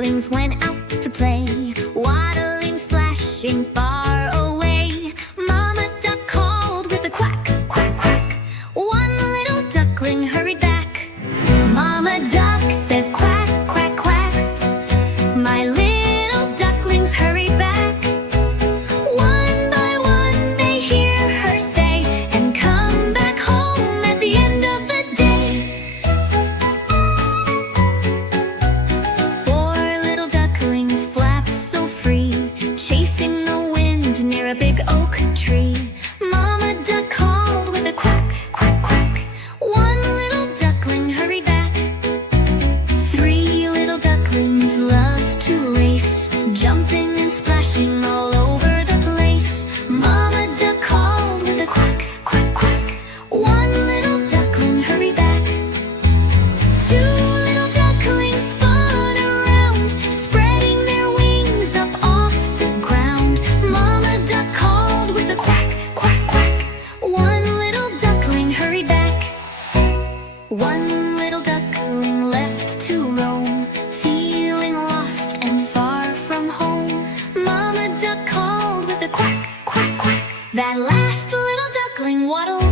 ducklings went out to play, waddling, splashing far away. Mama duck called with a quack, quack, quack. One little duckling hurried back. Mama duck says quack, quack, quack. My little ducklings hurried back. One by one they hear her say, and come back home at the end of the day. Four little ducklings flapped so free, chasing the wind near a big oak tree. Mama duck called with a quack, quack, quack. One little duckling hurried back. Three little ducklings love to race, jumping and splashing all over the place. Mama duck called with a quack, quack, quack. One little duckling hurried back. Two little ducklings spun around, spreading their wings up off the ground. Mama duck called with a quack, quack, quack. One little duckling hurried back. One little duckling left to roam, feeling lost and far from home. Mama duck called with a quack, quack, quack. That last little duckling waddled